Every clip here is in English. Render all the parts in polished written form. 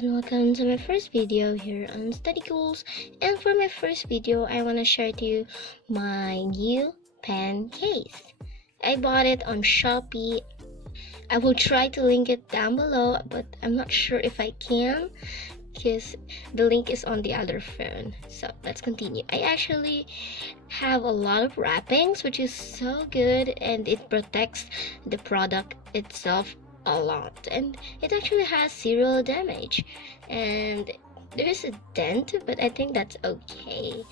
and welcome to my first video here on Study Goals. And for my first video, I want to share to you my new pen case. I bought it on Shopee. I will try to link it down below, but I'm not sure if I can because the link is on the other phone. So let's continue. I actually have a lot of wrappings, which is so good, and it protects the product itself a lot, and it actually has zero damage, and there's a dent, but I think that's okay.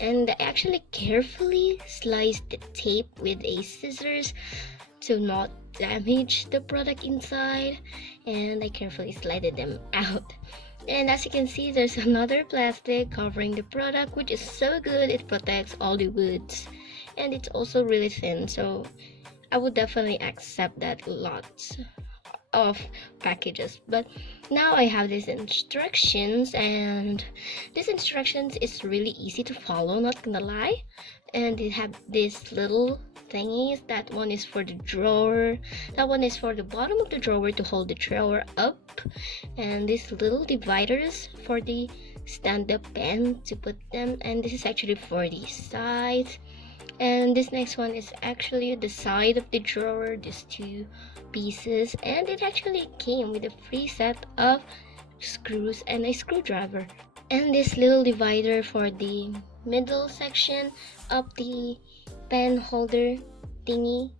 And I actually carefully sliced the tape with a scissors to not damage the product inside, and I carefully slided them out. And as you can see, there's another plastic covering the product, which is so good. It protects all the woods, and it's also really thin, so I would definitely accept that lots of packages. But now I have these instructions, and these instructions is really easy to follow, not gonna lie. And they have these little thingies. That one is for the drawer, that one is for the bottom of the drawer to hold the drawer up, and these little dividers for the stand-up pen to put them, and this is actually for the sides. And this next one is actually the side of the drawer, these two pieces, and it actually came with a free set of screws and a screwdriver. And this little divider for the middle section of the pen holder thingy.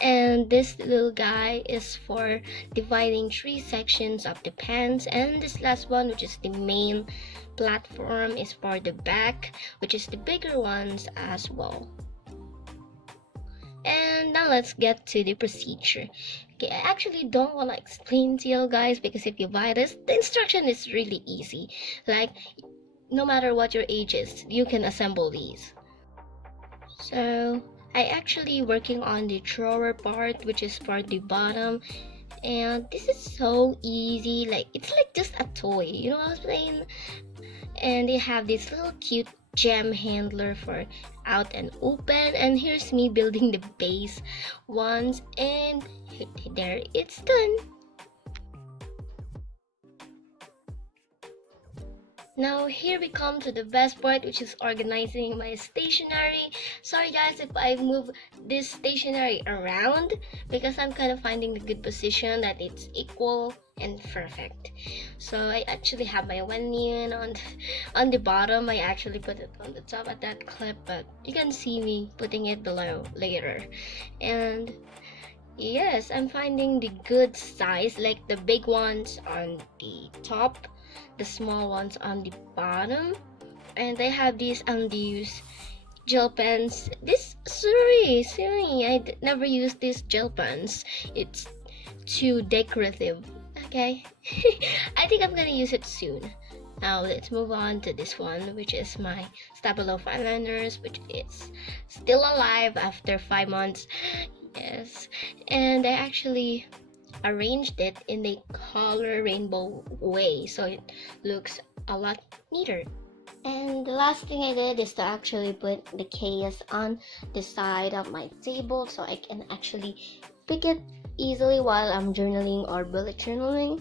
And this little guy is for dividing three sections of the pens, and this last one, which is the main platform, is for the back, which is the bigger ones as well. And now let's get to the procedure. Okay, I actually don't want to explain to you guys, because if you buy this, the instruction is really easy. Like, no matter what your age is, you can assemble these. So I actually working on the drawer part, which is for the bottom, and this is so easy. Like, it's like just a toy, you know what I'm saying? And they have this little cute gem handler for out and open, and here's me building the base ones, and there it's done. Now here we come to the best part, which is organizing my stationery. Sorry guys if I move this stationery around, because I'm kind of finding the good position that it's equal and perfect. So I actually have my 1 yen on the bottom. I actually put it on the top at that clip, but you can see me putting it below later. And yes, I'm finding the good size, like the big ones on the top, the small ones on the bottom. And I have these unused gel pens. This sorry, I never use these gel pens. It's too decorative. Okay. I think I'm gonna use it soon. Now let's move on to this one, which is my Stabilo fineliners, which is still alive after 5 months. Yes, and I actually arranged it in a color rainbow way, so it looks a lot neater. And the last thing I did is to actually put the case on the side of my table, so I can actually pick it easily while I'm journaling or bullet journaling.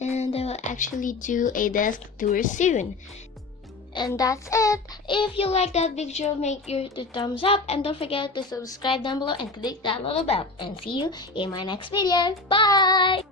And I will actually do a desk tour soon. And that's it. If you like that video, make sure to thumbs up, and don't forget to subscribe down below and click that little bell. And see you in my next video. Bye!